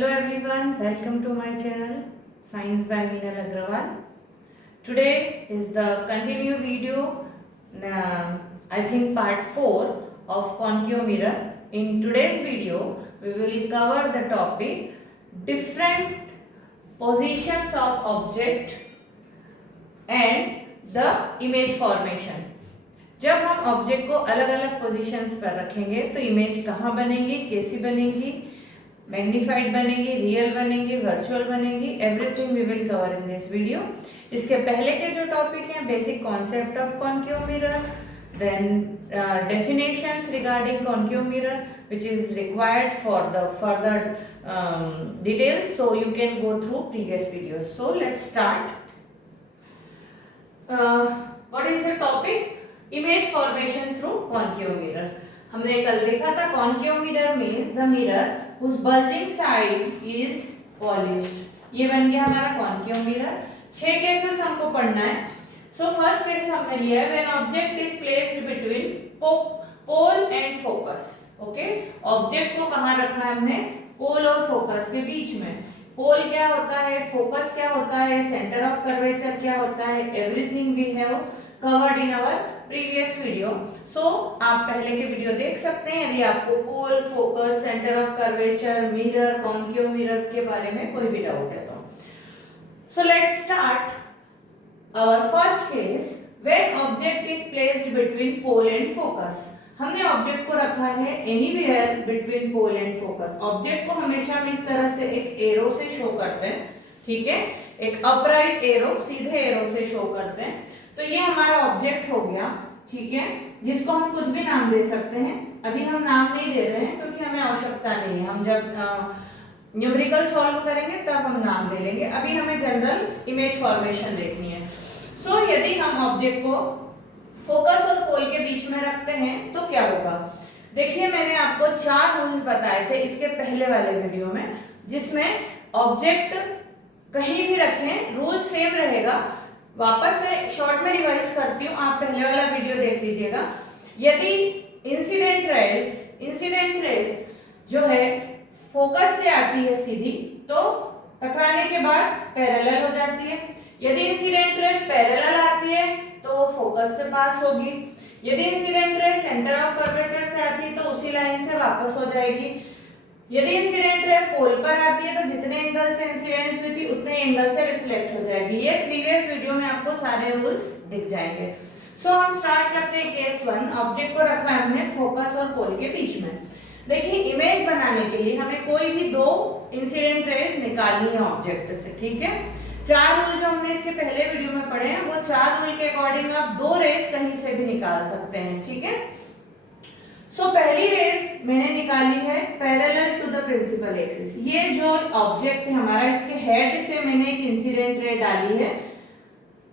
Hello everyone, welcome to my channel Science by Meenal Agrawal. Today is the continued video, I think part 4 of concave mirror. In today's video, we will cover the topic different positions of object and the image formation. जब हम object को अलग अलग positions पर रखेंगे तो image कहाँ बनेंगी, कैसी बनेंगी, मैग्नीफाइड बनेंगी, रियल बनेंगी, वर्चुअल बनेंगी, everything we will cover in this video. इसके पहले के जो टॉपिक हैं, basic concept of concave mirror, then definitions regarding concave mirror which is required for the further details, so you can go through previous videos. So let's start. What is the topic? Image formation through concave mirror. हमने कल देखा था concave mirror means the mirror whose bulging side is polished. ये बन गया हमारा concave mirror. 6 cases हमको पढ़ना है. So first case हमने लिया है when object is placed between pole and focus. Okay, object को कहाँ रखा है हमने? पोल और फोकस के बीच में. पोल क्या होता है, फोकस क्या होता है, सेंटर ऑफ कर्वेचर क्या होता है, everything we have covered in our previous video. So आप पहले के वीडियो देख सकते हैं यदि आपको pole, focus, centre of curvature, mirror, concave mirror के बारे में कोई भी डाउट है तो. So let's start our first case when object is placed between pole and focus. हमने ऑब्जेक्ट को रखा है anywhere between pole and focus. Object को हमेशा हम इस तरह से एक एरो से शो करते हैं, ठीक है, एक अपराइट एरो, सीधे एरो से शो करते हैं. तो ये हमारा ऑब्जेक्ट हो गया, ठीक है, जिसको हम कुछ भी नाम दे सकते हैं. अभी हम नाम नहीं दे रहे हैं क्योंकि हमें आवश्यकता नहीं है. हम जब न्यूमेरिकल सॉल्व करेंगे तब हम नाम दे लेंगे. अभी हमें जनरल इमेज फॉर्मेशन देखनी है. सो यदि हम ऑब्जेक्ट को फोकस और पोल के बीच में रखते हैं तो क्या होगा? देखिए, मैंने आपको 4 रूल्स बताए थे इसके पहले वाले वीडियो में, जिसमें ऑब्जेक्ट कहीं भी रखें रूल सेम रहेगा. वापस से शॉर्ट में रिवाइज करती हूँ, आप पहले वाला वीडियो देख लीजिएगा. यदि इंसिडेंट रेस जो है फोकस से आती है सीधी, तो टकराने के बाद पैरेलल हो जाती है. यदि इंसिडेंट रे पैरेलल आती है तो वो फोकस से पास होगी. यदि incident ray centre of curvature से आती है तो उसी लाइन से वापस हो जाएगी. यदि इंसिडेंट रे पोल पर आती है तो जितने एंगल से इंसिडेंस हुई थी उतने एंगल से रिफ्लेक्ट हो जाएगी. ये प्रीवियस वीडियो में आपको सारे रूल्स दिख जाएंगे. सो हम स्टार्ट करते हैं केस 1. ऑब्जेक्ट को रखा है हमने फोकस और पोल के बीच में. देखिए, इमेज बनाने के लिए हमें कोई भी 2 इंसिडेंट रेस निकालनी है ऑब्जेक्ट से, ठीक है. 4 रूल जो हमने इसके पहले वीडियो में पढ़े हैं, वो 4 रूल के अकॉर्डिंग आप 2 रेस कहीं से भी निकाल सकते हैं, ठीक है. सो पहली रेस मैंने निकाली है parallel to the principal axis. ये जो ऑब्जेक्ट है हमारा, इसके हेड से मैंने एक इंसिडेंट रे डाली है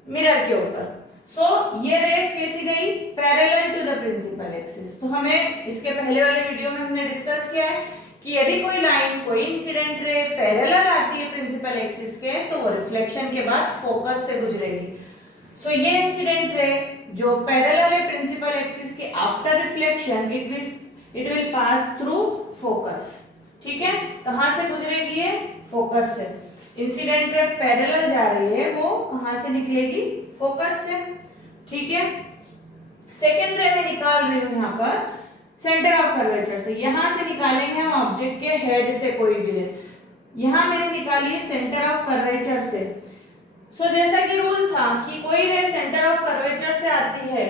मिरर के ऊपर. सो ये रेस कैसी गई? Parallel to the principal axis. तो हमें इसके पहले वाले वीडियो में हमने डिस्कस किया है कि यदि कोई लाइन, कोई इंसिडेंट रे पैरेलल आती है प्रिंसिपल एक्सिस के, तो वो रिफ्लेक्शन के बाद फोकस से गुजरेगी. सो ये इंसिडेंट रे जो पैरेलल है प्रिंसिपल एक्सिस के, after reflection it will pass through focus, ठीक है. कहां से गुजरेगी? ये फोकस से. इंसिडेंट रे पैरेलल जा रही है, वो कहां से निकलेगी? फोकस से, ठीक है. सेकेंड रे में निकाल रही हूं यहां पर सेंटर ऑफ कर्वेचर से. यहां से निकालेंगे हम ऑब्जेक्ट के हेड से कोई भी रे. यहां मैंने निकाली है सेंटर ऑफ कर्वेचर से. सो जैसा कि रूल था कि कोई रे सेंटर ऑफ कर्वेचर से आती है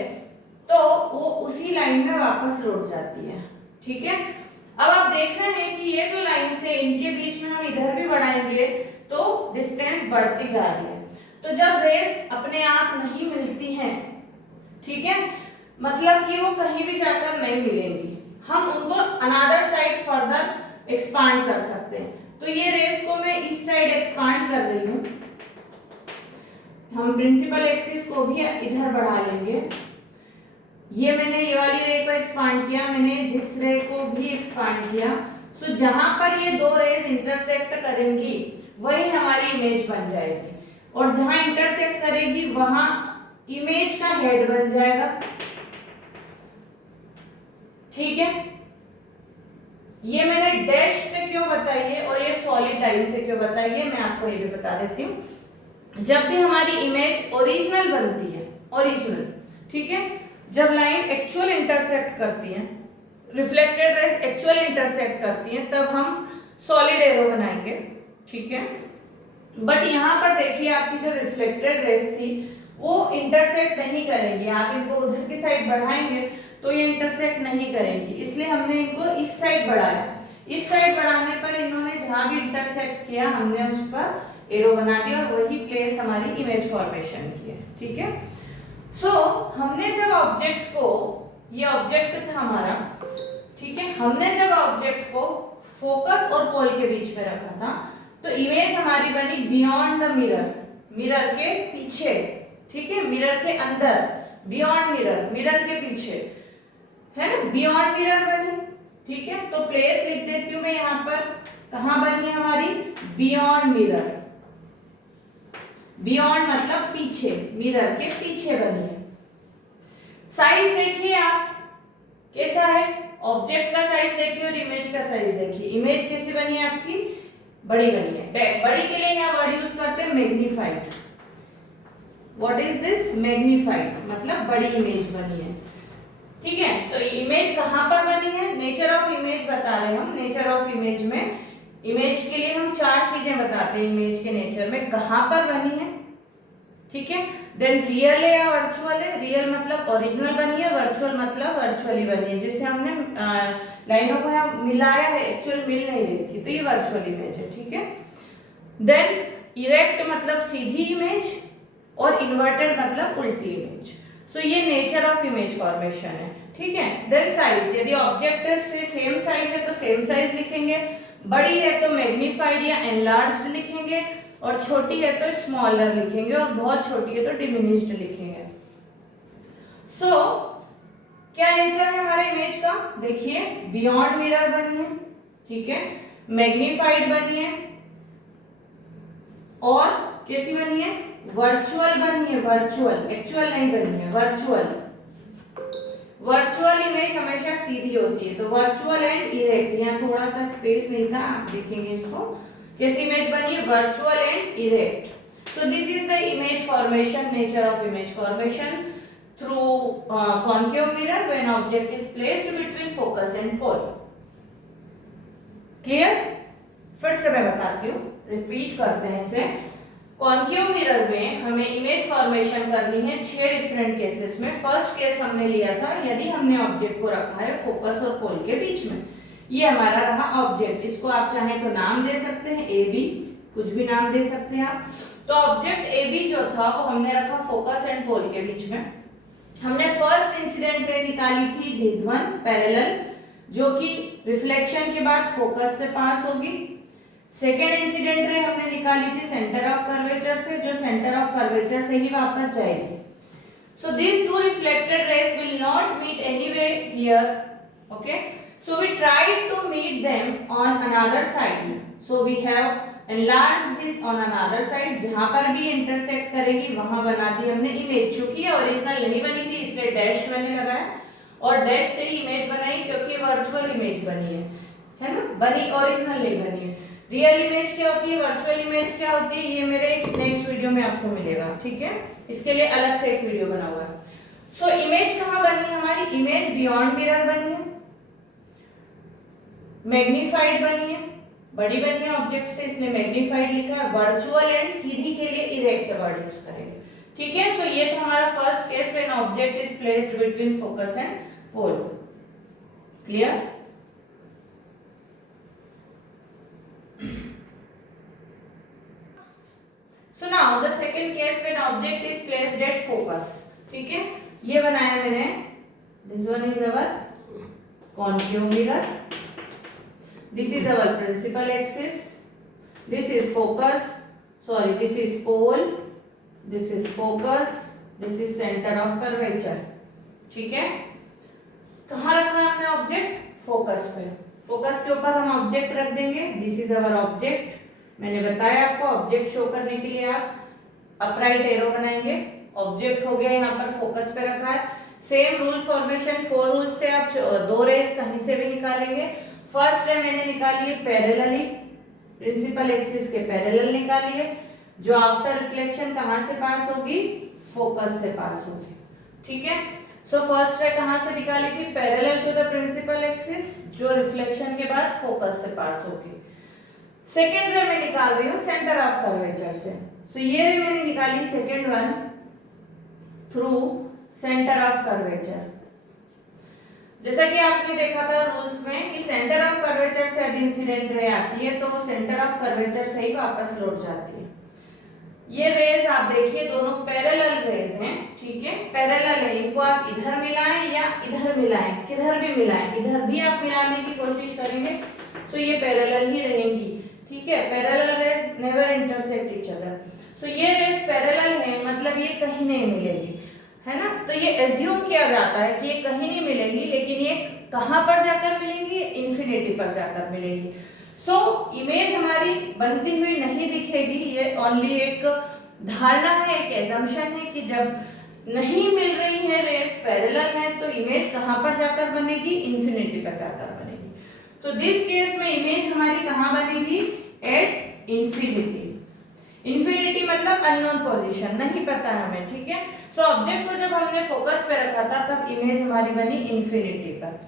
तो वो उसी लाइन में वापस लौट जाती है, ठीक है. अब आप देख रहे हैं कि ये जो लाइन से इनके बीच में हम इधर भी बढ़ाएंगे तो डिस्टेंस बढ़ती जा रही है. तो जब रेस अपने आप नहीं मिलती हैं, ठीक है, मतलब कि वो कहीं भी जाकर नहीं मिलेंगी, हम उनको अनदर साइड फर्दर एक्सपांड कर सकते हैं. तो ये रेस को मैं इस साइड एक्सपांड कर रही हूं. हम प्रिंसिपल एक्सिस को भी इधर बढ़ा लेंगे. ये मैंने ये वाली रे को एक्सपांड किया, मैंने दिस रे को भी एक्सपांड किया. सो जहां पर ये 2 रेस इंटरसेक्ट करेंगी वही हमारी इमेज बन जाएगी, और जहां इंटरसेक्ट करेगी वहां इमेज का हेड बन जाएगा, ठीक है. ये मैंने डैश से क्यों बताई है और ये सॉलिड लाइन से क्यों बताई है, मैं आपको ये भी बता देती हूँ। जब भी हमारी इमेज ओरिजिनल बनती है, ओरिजिनल, ठीक है, जब लाइन एक्चुअल इंटरसेक्ट करती है, रिफ्लेक्टेड रेज एक्चुअल इंटरसेक्ट करती है, तब हम सॉलिड एरो बनाएंगे, ठीक है। बट यहाँ पर देखिए आपकी जो रिफ्लेक्टेड रेज थी वो इंटरसेक्ट नहीं करेंगी, आप इनको उधर की साइड बढ़ाएंगे तो ये इंटरसेक्ट नहीं करेंगी, इसलिए हमने इनको इस साइड बढ़ाया। इस साइड बढ़ाने पर इन्होंने जहां भी इंटरसेक्ट किया हमने उस पर एरो बना दिया और वही प्लेस हमारी इमेज फॉर्मेशन की है, ठीक है। सो हमने जब ऑब्जेक्ट को, ये ऑब्जेक्ट था हमारा, ठीक है, हमने जब ऑब्जेक्ट को फोकस और पोल के बीच में रखा था तो इमेज हमारी बनी बियॉन्ड द मिरर, मिरर के पीछे, ठीक है, मिरर के अंदर, बियॉन्ड मिरर, मिरर के पीछे, है ना, बियॉन्ड मिरर बनी, ठीक है। तो प्लेस लिख देती हूं मैं यहाँ पर, कहां बनी हमारी, बियॉन्ड मिरर, बियॉन्ड मतलब पीछे, मिरर के पीछे बनी है। साइज देखिए आप कैसा है, ऑब्जेक्ट का साइज देखिए और इमेज का साइज देखिए। इमेज कैसी बनी है आपकी, बड़ी बनी है। बड़ी के लिए यहाँ वर्ड यूज करते हैं magnified. What is this, magnified, मतलब बड़ी इमेज बनी है, ठीक है। तो इमेज कहाँ पर बनी है, नेचर ऑफ इमेज बता रहे हैं हम। नेचर ऑफ इमेज में, इमेज के लिए हम 4 चीजें बताते हैं इमेज के नेचर में, कहाँ पर बनी है, ठीक है, देन रियल है या वर्चुअल है, रियल मतलब ओरिजिनल बनी है, वर्चुअल मतलब वर्चुअली बनी है, जिसे हमने लाइनों को यहाँ मिलाया है, एक्चुअल मिल नहीं रही थी, तो ये वर्चुअल इमेज है, ठीक है। देन इरेक्ट मतलब सीधी इमेज और इन्वर्टेड मतलब उल्टी इमेज। सो ये नेचर ऑफ इमेज फॉर्मेशन है, ठीक है। देन साइज, यदि ऑब्जेक्ट से सेम साइज है तो सेम साइज लिखेंगे, बड़ी है तो मैग्नीफाइड या एनलार्ज्ड लिखेंगे, और छोटी है तो स्मॉलर लिखेंगे, और बहुत छोटी है तो डिमिनिश्ड लिखेंगे। सो क्या नेचर है हमारे इमेज का, देखिए बियॉन्ड मिरर बनी है, ठीक है, मैग्नीफाइड बनी है, और कैसी बनी है, वर्चुअल बनी है, वर्चुअल, एक्चुअल नहीं बनी है, वर्चुअल। वर्चुअल इमेज हमेशा सीधी होती है, तो वर्चुअल एंड इरेक्ट, यहाँ थोड़ा सा स्पेस नहीं था, आप देखेंगे इसको, कैसी इमेज बनी है, virtual and erect. So this is the image formation, nature of image formation through concave mirror when object is placed between focus and pole. Clear? फिर से मैं बताती हूँ, रिपीट करते हैं इसे। कॉन्केव मिरर में हमें इमेज फॉर्मेशन करनी है 6 डिफरेंट केसेस में। फर्स्ट केस हमने लिया था यदि हमने ऑब्जेक्ट को रखा है फोकस और पोल के बीच में। ये हमारा रहा ऑब्जेक्ट, इसको आप चाहें तो नाम दे सकते हैं ए बी, कुछ भी नाम दे सकते हैं आप। तो ऑब्जेक्ट ए बी जो था वो हमने रखा फोकस एंड पोल के बीच में। हमने फर्स्ट इंसिडेंट रे निकाली थी दिस वन पैरेलल, जो कि रिफ्लेक्शन के बाद फोकस से पास होगी। सेकेंड इंसिडेंट रे हमने निकाली थी सेंटर ऑफ कर्वेचर से, जो सेंटर ऑफ कर्वेचर से ही वापस जाएगी। So these two reflected rays will not meet anyway here, okay? So we tried to meet them on another side. So we have enlarged this on another side. जहाँ पर भी intersect करेगी वहाँ बना दी हमने इमेज। चूंकि ये ओरिजिनल नहीं बनी थी इसलिए डैश मैंने लगाया, और डैश से ही इमेज बनाई क्योंकि वर्चुअल इमेज बनी है ना, बनी ओरिजिनल नहीं बनी है। रियल इमेज क्या होती है, वर्चुअल इमेज क्या होती है, ये मेरे नेक्स्ट वीडियो में आपको मिलेगा, ठीक है। इसके लिए अलग से एक वीडियो बना हुआ है। सो इमेज कहाँ बनी है हमारी, इमेज बियॉन्ड मिरर बनी है, मैग्नीफाइड बनी है, बड़ी बनी है ऑब्जेक्ट से इसलिए मैग्नीफाइड लिखा है। वर्चुअल एंड सीधी के लिए इरेक्ट वर्ड यूज करेंगे, ठीक है। सो ये था हमारा first case when object is placed between focus and pole. Clear? So now the second case when object is placed at focus, ठीक है, ये बनाया मैंने। This one is our concave mirror, this is our principal axis, this is focus, sorry this is pole, this is focus, this is center of curvature, ठीक है। कहाँ रखा है हमने ऑब्जेक्ट, फोकस पे। फोकस के ऊपर हम ऑब्जेक्ट रख देंगे, दिस इज अवर ऑब्जेक्ट। मैंने बताया आपको ऑब्जेक्ट शो करने के लिए आप अपराइट एरो बनाएंगे। ऑब्जेक्ट हो गया यहाँ पर फोकस पे रखा है। सेम रूल फॉर्मेशन 4 रूल्स थे, आप 2 रेस कहीं से भी निकालेंगे। फर्स्ट रे मैंने निकाली है पैरेलली, प्रिंसिपल एक्सिस के पैरेलल निकाली है, जो आफ्टर रिफ्लेक्शन कहां से पास होगी, फोकस से पास होगी। ठीक है, सो फर्स्ट रे कहां से निकाली थी, parallel to the principal axis, जो रिफ्लेक्शन के बाद फोकस से पास होगी। सेकेंड रे में निकाल रही हूँ सेंटर ऑफ कर्वेचर से, सो ये रे मैंने निकाली second one through centre of curvature. जैसा कि आपने देखा था रूल्स में कि सेंटर ऑफ कर्वेचर से यदि इंसिडेंट रे आती है तो सेंटर ऑफ कर्वेचर से ही वापस लौट जाती है। ये रेज आप देखिए दोनों पैरेलल रेज हैं, ठीक है, पैरेलल है, इनको आप इधर मिलाएं या इधर मिलाएं, किधर भी मिलाएं, इधर भी आप मिलाने की कोशिश करेंगे तो ये पैरेलल ही रहेंगी। ठीक है, parallel rays never intersect each other. So ये रेज पैरेलल है, मतलब ये कहीं नहीं मिलेगी, है ना। तो ये एज्यूम किया जाता है कि ये कहीं नहीं मिलेंगी, लेकिन ये कहां पर जाकर मिलेंगी, इंफिनिटी पर जाकर मिलेंगी। सो इमेज हमारी बनती हुई नहीं दिखेगी, ये ओनली एक धारणा है, एक एजम्पशन है कि जब नहीं मिल रही है रेस, पैरेलल है, तो इमेज कहां पर जाकर बनेगी, इंफिनिटी पर जाकर बनेगी। तो दिस केस में इमेज हमारी कहां बनेगी, एट इंफिनिटी। इंफिनिटी मतलब अननोन पोजीशन, नहीं पता है हमें। ठीक है, सो ऑब्जेक्ट को जब हमने फोकस पे रखा था तब इमेज हमारी बनी इंफिनिटी पर।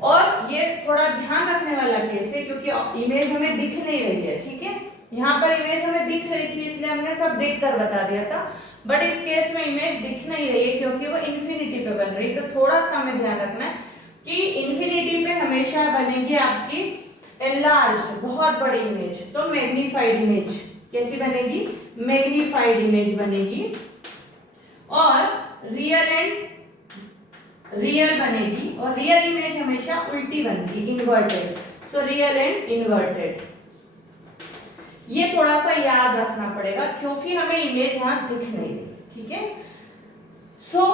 और ये थोड़ा ध्यान रखने वाला केस है क्योंकि इमेज हमें दिख नहीं रही है। ठीक है, यहाँ पर इमेज हमें दिख रही थी इसलिए हमने सब देखकर बता दिया था, बट इस केस में इमेज दिख नहीं रही है क्योंकि वो इंफिनिटी पे बन रही। तो थोड़ा सा हमें ध्यान रखना है कि इंफिनिटी पे हमेशा बनेगी आपकी एनलार्ज्ड, बहुत बड़ी इमेज, तो मैग्नीफाइड इमेज। कैसी बनेगी, मैग्नीफाइड इमेज बनेगी। और रियल बनेगी, और रियल इमेज हमेशा उल्टी बनती, inverted. So real and inverted, ये थोड़ा सा याद रखना पड़ेगा क्योंकि हमें इमेज यहां दिख नहीं रही। ठीक है, सो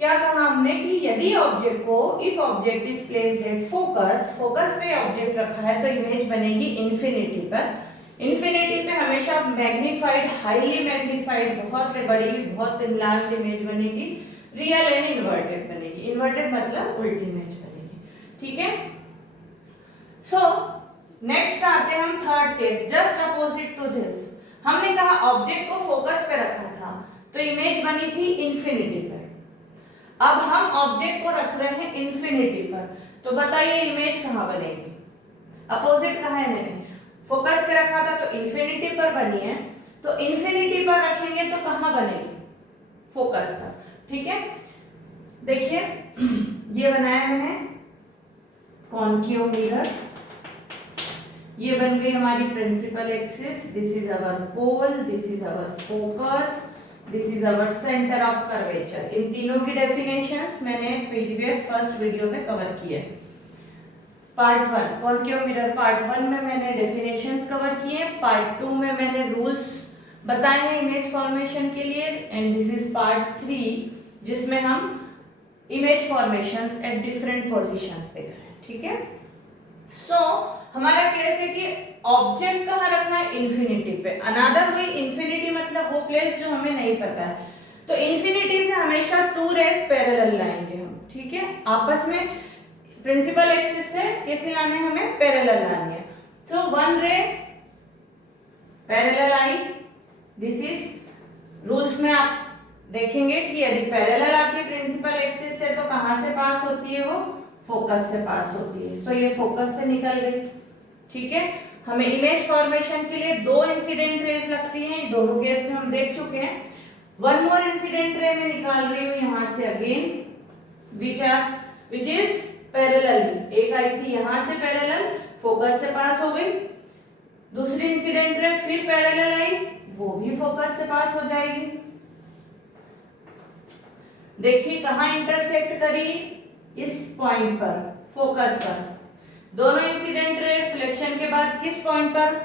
क्या कहा हमने कि यदि ऑब्जेक्ट को, if object is placed at focus, focus पे ऑब्जेक्ट रखा है तो इमेज बनेगी इंफिनिटी पर। इंफिनिटी पे हमेशा मैग्नीफाइड, हाईली मैग्नीफाइड, बहुत से बड़ी, बहुत इनलार्ज्ड इमेज बनेगी। रियल एंड इन्वर्टेड बनेगी, इन्वर्टेड मतलब उल्टी इमेज बनेगी। ठीक है, सो नेक्स्ट आते हैं हम third case, just opposite to this. हमने कहा ऑब्जेक्ट को फोकस पे रखा था तो इमेज बनी थी इंफिनिटी पर। अब हम ऑब्जेक्ट को रख रहे हैं इंफिनिटी पर, तो बताइए इमेज कहां बनेगी, अपोजिट कहा है मैंने, फोकस पे रखा था तो इंफिनिटी पर बनी है, तो इंफिनिटी पर रखेंगे तो कहां बनेगी, फोकस पर। ठीक है, देखिए ये बनाया मैंने कॉन्केव मिरर, ये बन गई हमारी principal axis, this is our pole, this is our focus, this is our centre of curvature. इन तीनों की डेफिनेशंस मैंने प्रीवियस फर्स्ट वीडियो में कवर किए। पार्ट 1 कॉन्केव मिरर, पार्ट 1 में मैंने डेफिनेशंस कवर किए, पार्ट 2 में मैंने रूल्स बताए हैं इमेज फॉर्मेशन के लिए, एंड दिस इज पार्ट 3 जिसमें हम image formations at different positions देख रहे हैं। ठीक है, सो हमारा केस है कि ऑब्जेक्ट कहाँ रखा है, इंफिनिटी पे। अनदर वे, इंफिनिटी मतलब वो प्लेस जो हमें नहीं पता है, तो इंफिनिटी से हमेशा टू रेस पैरेलल लाएंगे हम। ठीक है, आपस में प्रिंसिपल एक्सिस से कैसे लाने हैं, हमें पैरेलल लानी है। तो one ray parallel I, this is rules में आप देखेंगे कि यदि पैरेलल आती प्रिंसिपल एक्सिस से तो कहां से पास होती है, वो फोकस से पास होती है। सो ये फोकस से निकल गई। ठीक है, हमें इमेज फॉर्मेशन के लिए दो इंसिडेंट रेज लगती हैं, दोनों केस में हम देख चुके हैं। वन मोर इंसिडेंट रे में निकाल रही हूं यहां से अगेन, विच इज पैरेलली। एक आई थी यहां से पैरेलल, फोकस से पास हो गई। दूसरी इंसिडेंट रे फिर पैरेलल आई, वो भी फोकस से पास हो जाएगी। देखिए कहां इंटरसेक्ट करी, इस पॉइंट पर, फोकस पर। दोनों इंसिडेंट रे रिफ्लेक्शन के बाद किस पॉइंट पर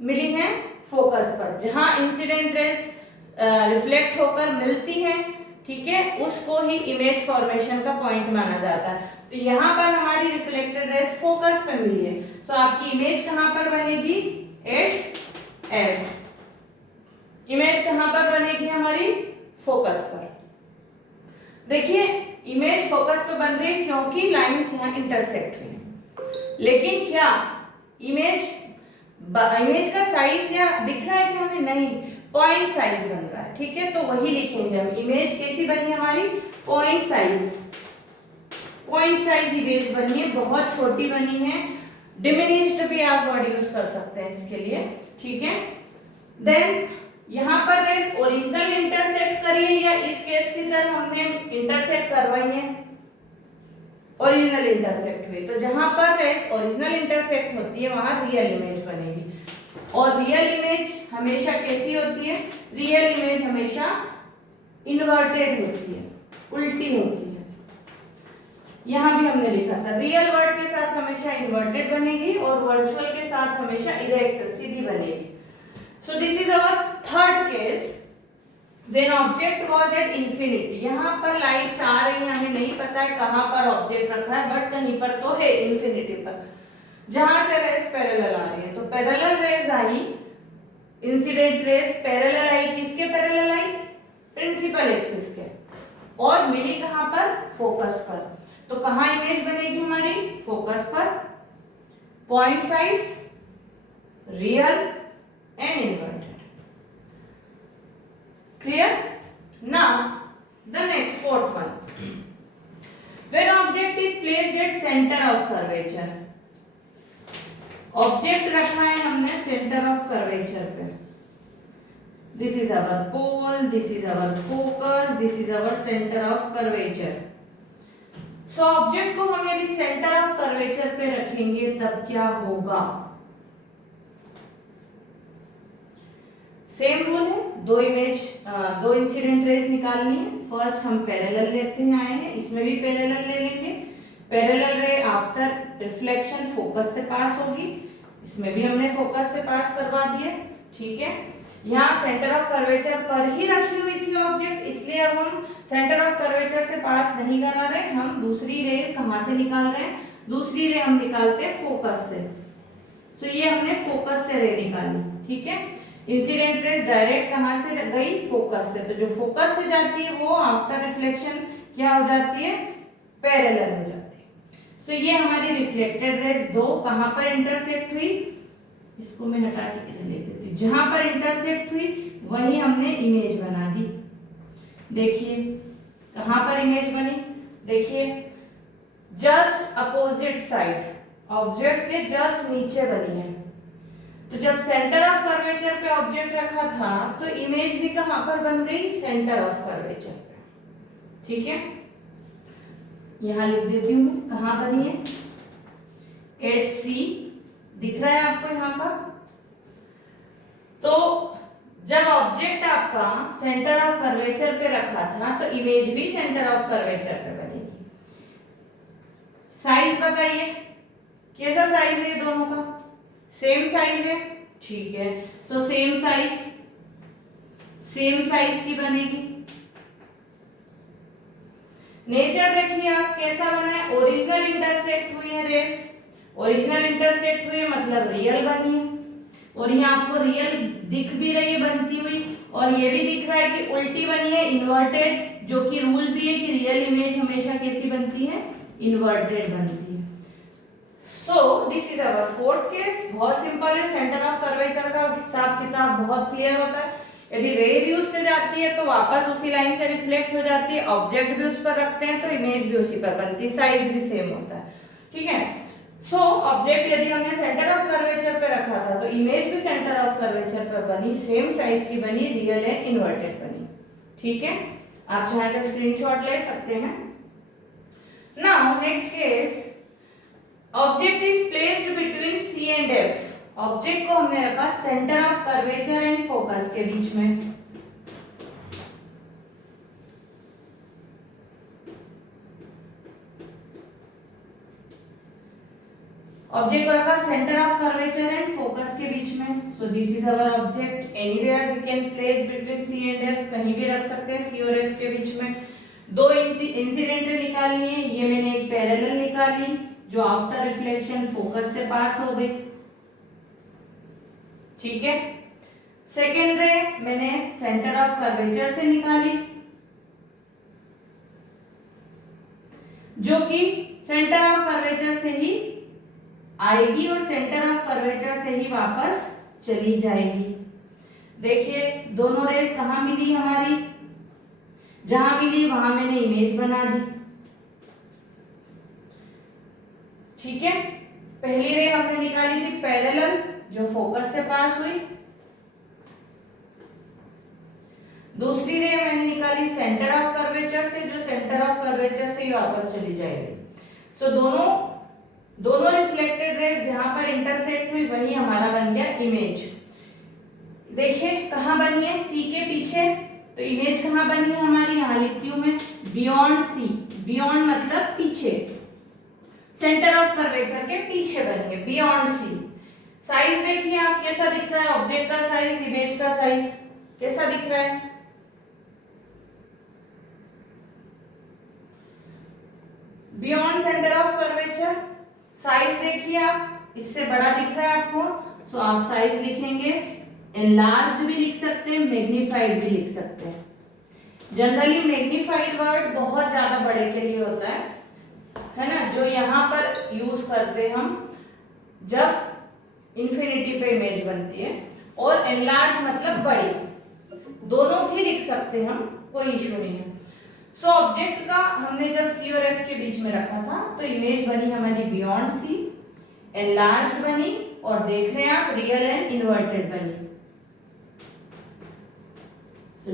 मिली हैं, फोकस पर। जहां इंसिडेंट रेस रिफ्लेक्ट होकर मिलती हैं, ठीक है, उसको ही इमेज फॉर्मेशन का पॉइंट माना जाता है। तो यहाँ पर हमारी रिफ्लेक्टेड रेस फोकस पे मिली है, तो आपकी इमेज कहां पर बनेगी, एट एफ। इमेज कहां पर बनेगी हमारी, फोकस पर। देखिए इमेज फोकस पे बन रही है क्योंकि लाइंस यहाँ इंटरसेक्ट हुई हैं। लेकिन क्या इमेज इमेज का साइज या दिख रहा है कि हमें? नहीं, पॉइंट साइज बन रहा है। ठीक है, तो वही लिखेंगे हम। इमेज कैसी बनी हमारी? Point size. Point size image बनी है, बहुत छोटी बनी है। डिमिनिश्ड भी आप वर्ड यूज कर सकते हैं इसके लिए। ठीक है, देन यहाँ पर रेस ओरिजिनल इंटरसेक्ट करिए या इस केस की तरह हमने इंटरसेक्ट करवाई है, ओरिजिनल इंटरसेक्ट हुई। तो जहां पर रेस ओरिजिनल इंटरसेक्ट होती है वहां रियल इमेज बनेगी। और रियल इमेज हमेशा कैसी होती है? रियल इमेज हमेशा इन्वर्टेड होती है, उल्टी होती है। यहां भी हमने लिखा था रियल वर्ड के साथ हमेशा इन्वर्टेड बनेगी और वर्चुअल के साथ हमेशा इरेक्ट सीधी बनेगी। So this is our third case when object was at infinity. यहाँ पर लाइट्स आ रही हैं, हमें नहीं पता है कहाँ पर ऑब्जेक्ट रखा है, बट कहीं पर तो है इंफिनिटी पर, जहां से रेस पैरेलल आ रही है। तो पैरेलल रेस आई, इंसिडेंट रेस पैरेलल आई, किसके पैरेलल आई? प्रिंसिपल एक्सिस के, और मिली कहां पर? फोकस पर। तो कहां इमेज बनेगी हमारी? फोकस पर। Point size real and inverted. Clear? Now the next fourth one, when object is placed at centre of curvature. Object रखा है हमने सेंटर ऑफ कर्वेचर पे। This is our pole, this is our focus, this is our centre of curvature. So object को हम यदि centre of curvature पे रखेंगे तब क्या होगा? सेम रूल है, दो इंसिडेंट रेज निकालनी है। फर्स्ट हम पैरेलल लेते हैं, आए हैं, इसमें भी पैरेलल ले लेंगे। पैरेलल रे आफ्टर रिफ्लेक्शन फोकस से पास होगी, इसमें भी हमने फोकस से पास करवा दिए। ठीक है, यहाँ सेंटर ऑफ कर्वेचर पर ही रखी हुई थी ऑब्जेक्ट, इसलिए अब हम सेंटर ऑफ कर्वेचर से पास नहीं करा रहे, हम दूसरी रे कहाँ से निकाल रहे हैं? दूसरी रे हम निकालते हैं फोकस से। सो ये हमने फोकस से रे निकाली। ठीक है, इंसिडेंट रेज डायरेक्ट कहाँ से गई? फोकस से। तो जो फोकस से जाती है वो आफ्टर रिफ्लेक्शन क्या हो जाती है? पैरेलल हो जाती है। सो ये हमारी रिफ्लेक्टेड रेज दो कहां पर इंटरसेक्ट हुई? इसको मैं हटा के इधर ले देती हूँ। जहां पर इंटरसेक्ट हुई वहीं हमने इमेज बना दी। देखिए कहां पर इमेज बनी? देखिए जस्ट अपोजिट साइड, ऑब्जेक्ट के जस्ट नीचे बनी है। तो जब सेंटर ऑफ कर्वेचर पे ऑब्जेक्ट रखा था तो इमेज भी कहां पर बन गई? सेंटर ऑफ कर्वेचर पे। ठीक है, यहां लिख देती हूं कहां बनी है? एट सी, दिख रहा है आपको यहां पर? तो जब ऑब्जेक्ट आपका सेंटर ऑफ कर्वेचर पे रखा था तो इमेज भी सेंटर ऑफ कर्वेचर पे बनेगी। साइज बताइए, कैसा साइज है दोनों का? सेम साइज है। ठीक है, सो सेम साइज की बनेगी। नेचर देखिए आप कैसा बना है? ओरिजिनल इंटरसेक्ट हुई है रेस, ओरिजिनल इंटरसेक्ट हुई है मतलब रियल बनी है, और यहाँ आपको रियल दिख भी रही है बनती हुई, और ये भी दिख रहा है कि उल्टी बनी है, इन्वर्टेड, जो कि रूल भी है कि रियल इमेज हमेशा कैसी बनती है? इन्वर्टेड बनती है। So this is our fourth case. बहुत सिंपल है, सेंटर ऑफ कर्वेचर का हिसाब किताब बहुत क्लियर होता है। यदि रे भी उससे जाती है तो वापस उसी लाइन से रिफ्लेक्ट हो जाती है, ऑब्जेक्ट भी उस पर रखते हैं तो इमेज भी उसी पर बनती है, साइज भी सेम होता है। ठीक है, सो ऑब्जेक्ट यदि हमने सेंटर ऑफ कर्वेचर पे रखा था तो इमेज भी सेंटर ऑफ कर्वेचर पर बनी, सेम साइज की बनी, रियल एंड इन्वर्टेड बनी। ठीक है, आप चाहे तो स्क्रीनशॉट ले सकते हैं। Now next case, object is placed between C and F. Object को हमने रखा centre of curvature and focus के बीच में। ऑब्जेक्ट को रखा centre of curvature and focus के बीच में। So this is our object, anywhere we can place between C and F, कहीं भी रख सकते हैं सी और एफ के बीच में। दो इंसिडेंट निकालनी है, ये मैंने एक पैरेलल निकाली जो आफ्टर रिफ्लेक्शन फोकस से पास हो गई। ठीक है, सेकेंड रे मैंने सेंटर ऑफ कर्वेचर से निकाली जो कि सेंटर ऑफ कर्वेचर से ही आएगी और सेंटर ऑफ कर्वेचर से ही वापस चली जाएगी। देखिए दोनों रेस कहाँ मिली हमारी, जहां मिली वहां मैंने इमेज बना दी। ठीक है, पहली रे हमने निकाली थी पैरेलल, जो फोकस से पास हुई। दूसरी रे मैंने निकाली सेंटर ऑफ कर्वेचर से, जो सेंटर ऑफ कर्वेचर से ही वापस चली जाएगी। सो दोनों रिफ्लेक्टेड रेज जहां पर इंटरसेक्ट हुई वही हमारा बन गया इमेज। देखिए कहां बनी है, सी के पीछे, तो इमेज कहां बनी है हमारी, यहां लिखती हूं मैं बियॉन्ड सी। बियॉन्ड मतलब पीछे, सेंटर ऑफ कर्वेचर के पीछे बनी है, बियॉन्ड सी। साइज देखिए आप कैसा दिख रहा है, ऑब्जेक्ट का साइज, इमेज का साइज कैसा दिख रहा है। Beyond centre of curvature, size देखिए आप, इससे बड़ा दिख रहा है आपको, सो आप साइज लिखेंगे, एनलार्ज्ड भी लिख सकते हैं, मैग्नीफाइड भी लिख सकते हैं। जनरली मैग्नीफाइड वर्ड बहुत ज्यादा बड़े के लिए होता है ना, जो यहाँ पर यूज करते हैं हम जब इंफिनिटी पे इमेज बनती है, और एनलार्ज मतलब बड़ी, दोनों भी लिख सकते हैं हम, कोई इशू नहीं है। सो ऑब्जेक्ट का हमने जब सी और एफ के बीच में रखा था तो इमेज बनी हमारी बियॉन्ड सी, एनलार्ज्ड बनी, और देख रहे हैं आप रियल एंड इन्वर्टेड बनी,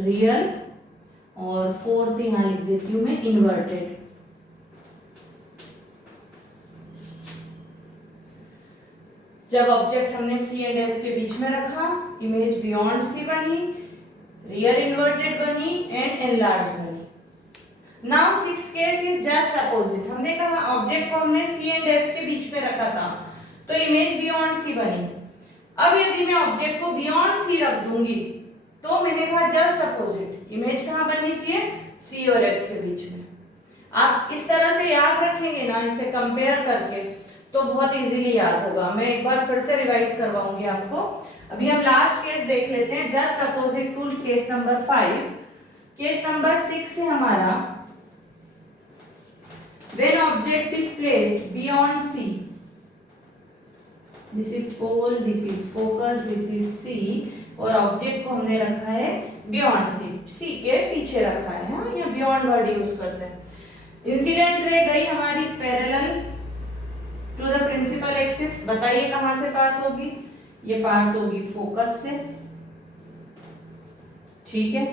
रियल, और फोर्थ यहां लिख देती हूं मैं इन्वर्टेड। जब ऑब्जेक्ट हमने सी एंड एफ के बीच में रखा, इमेज बियॉन्ड सी बनी, रियल इन्वर्टेड बनी एंड एनलार्ज बनी। Now sixth case is just opposite. हमने कहा ऑब्जेक्ट को हमने सी एंड एफ के बीच में रखा था तो इमेज बियॉन्ड सी बनी। अब यदि मैं ऑब्जेक्ट को बियॉन्ड सी रख दूंगी तो मैंने कहा जस्ट अपोजिट, इमेज कहां बननी चाहिए, सी और एफ के बीच में। आप इस तरह से याद रखेंगे ना, इसे कंपेयर करके, तो बहुत इजीली याद होगा। मैं एक बार फिर से रिवाइज करवाऊंगी आपको। अभी हम लास्ट केस देख लेते हैं, just opposite to case number 5। Case number 6 है हमारा, when object is placed beyond C, this is pole, this is focus, this is C, और ऑब्जेक्ट को हमने रखा है बियॉन्ड सी, सी के पीछे रखा है, हाँ, या बियॉन्ड वर्ड यूज करते हैं। इंसिडेंट रे गई हमारी parallel to the principal axis, बताइए कहां से पास होगी, ये पास होगी फोकस से, ठीक है।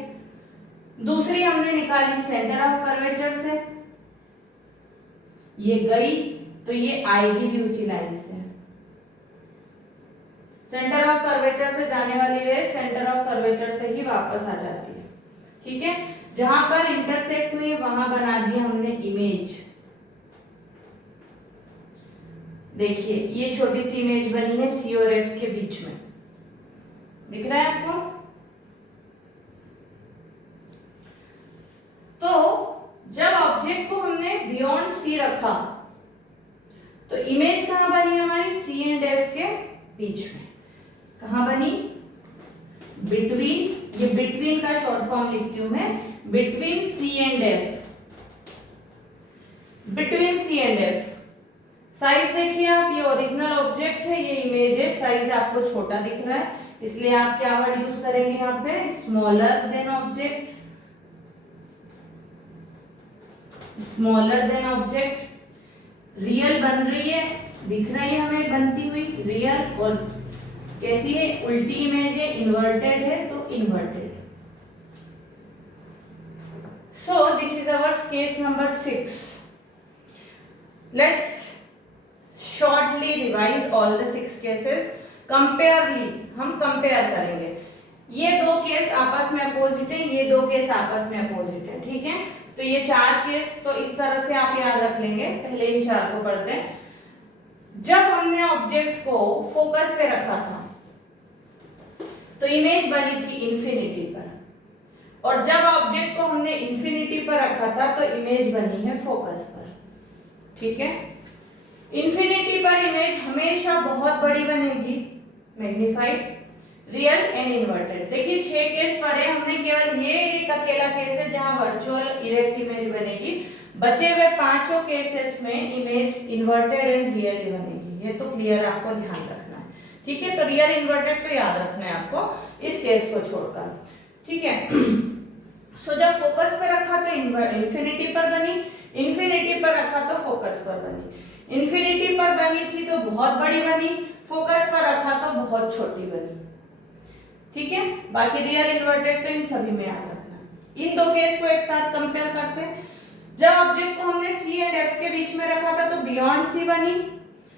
दूसरी हमने निकाली सेंटर ऑफ कर्वेचर से, ये गई तो ये आएगी भी उसी लाइन से, सेंटर ऑफ कर्वेचर से जाने वाली रेस सेंटर ऑफ कर्वेचर से ही वापस आ जाती है, ठीक है। जहां पर इंटरसेक्ट हुई वहां बना दी हमने इमेज। देखिए ये छोटी सी इमेज बनी है सी और एफ के बीच में, दिख रहा है आपको। तो जब ऑब्जेक्ट को हमने बियॉन्ड सी रखा तो इमेज कहां बनी हमारी, सी एंड एफ के बीच में। कहां बनी, बिटवीन, ये बिटवीन का शॉर्ट फॉर्म लिखती हूं मैं, between C and F, between C and F. Size देखिए आप, ये ओरिजिनल ऑब्जेक्ट है, ये इमेज है, साइज आपको छोटा दिख रहा है, इसलिए आप क्या वर्ड यूज करेंगे यहाँ पे, smaller than object, smaller than object. Real बन रही है, दिख रही है हमें बनती हुई रियल, और कैसी है, उल्टी इमेज है, इन्वर्टेड है तो inverted. So this is our case number 6। Let's shortly revise all the 6 cases. कंपेयरली हम कंपेयर करेंगे, ये दो केस आपस में अपोजिट है, ये दो केस आपस में अपोजिट है, ठीक है। तो ये 4 केस तो इस तरह से आप याद रख लेंगे। पहले इन 4 को पढ़ते हैं। जब हमने ऑब्जेक्ट को फोकस पे रखा था तो इमेज बनी थी इंफिनिटी पर, और जब ऑब्जेक्ट को हमने इंफिनिटी पर रखा था तो इमेज बनी है फोकस पर, ठीक है। इंफिनिटी पर इमेज हमेशा बहुत बड़ी बनेगी, मैग्नीफाइड, रियल एंड इन्वर्टेड। देखिए 6 केस पढ़े हमने, केवल ये एक अकेला केस है जहां वर्चुअल इरेक्ट इमेज बनेगी, बचे हुए 5 केसेस में इमेज इन्वर्टेड एंड रियल बनेगी। ये तो क्लियर आपको ध्यान रखना है, ठीक है। तो रियल इन्वर्टेड तो याद रखना है आपको इस केस को छोड़कर, ठीक है। सो जब फोकस पे रखा तो इंफिनिटी पर बनी, इंफिनिटी पर रखा तो फोकस पर बनी। इंफिनिटी पर बनी थी तो बहुत बड़ी बनी, फोकस पर रखा तो बहुत छोटी बनी, ठीक है। बाकी रियल इन्वर्टेड तो इन सभी में याद रखना। इन दो केस को एक साथ कंपेयर करते हैं। जब ऑब्जेक्ट को हमने सी एंड एफ के बीच में रखा था तो बियॉन्ड सी बनी,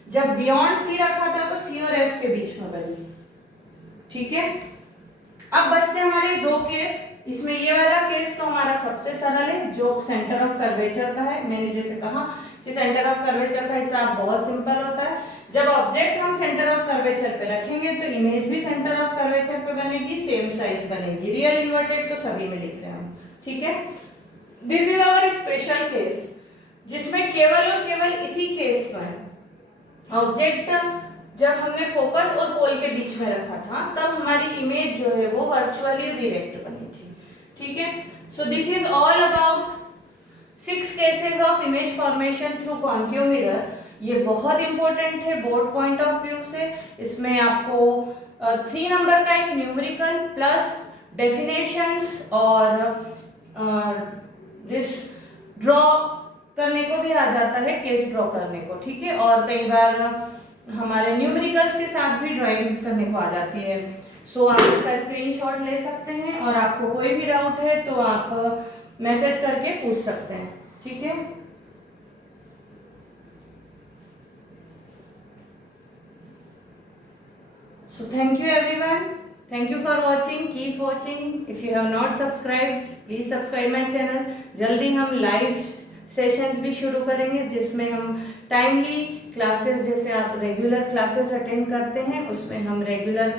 जब बियॉन्ड सी रखा था तो सी और एफ के बीच में बनी, ठीक है। अब बचते हमारे दो केस। इसमें ये वाला केस तो हमारा सबसे सरल है जो सेंटर ऑफ कर्वेचर का है। मैंने जैसे कहा कि सेंटर ऑफ कर्वेचर का हिसाब बहुत सिंपल होता है। जब ऑब्जेक्ट हम सेंटर ऑफ कर्वेचर पे रखेंगे तो इमेज भी सेंटर ऑफ कर्वेचर पे बनेगी, सेम साइज बनेगी। रियल इन्वर्टेड तो सभी में लिख रहे हैं हम, ठीक है। This is our special case जिसमें केवल और केवल इसी केस पर ऑब्जेक्ट जब हमने फोकस और पोल के बीच में रखा था तब हमारी इमेज जो है वो वर्चुअली डायरेक्ट बनी थी, ठीक है। So this is all about 6 cases of image formation through concave mirror. ये बहुत इंपॉर्टेंट है बोर्ड पॉइंट ऑफ व्यू से। इसमें आपको 3 नंबर का एक न्यूमेरिकल प्लस डेफिनेशंस और दिस ड्रॉ करने को भी आ जाता है, केस ड्रॉ करने को, ठीक है। और कई बार हमारे न्यूमेरिकल्स के साथ भी ड्राइंग करने को आ जाती है। सो आप इसका स्क्रीनशॉट ले सकते हैं और आपको कोई भी डाउट है तो आप मैसेज करके पूछ सकते हैं, ठीक है। So thank you everyone. Thank you for watching. Keep watching. If you have not subscribed, please subscribe my channel. जल्दी हम लाइव सेशंस भी शुरू करेंगे जिसमें हम टाइमली क्लासेस, जैसे आप रेगुलर क्लासेस अटेंड करते हैं उसमें हम रेगुलर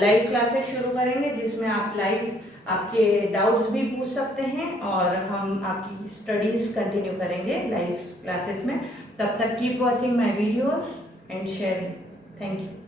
लाइव क्लासेस शुरू करेंगे जिसमें आप लाइव आपके डाउट्स भी पूछ सकते हैं और हम आपकी स्टडीज कंटिन्यू करेंगे लाइव क्लासेस में। तब तक keep watching my videos and sharing. Thank you.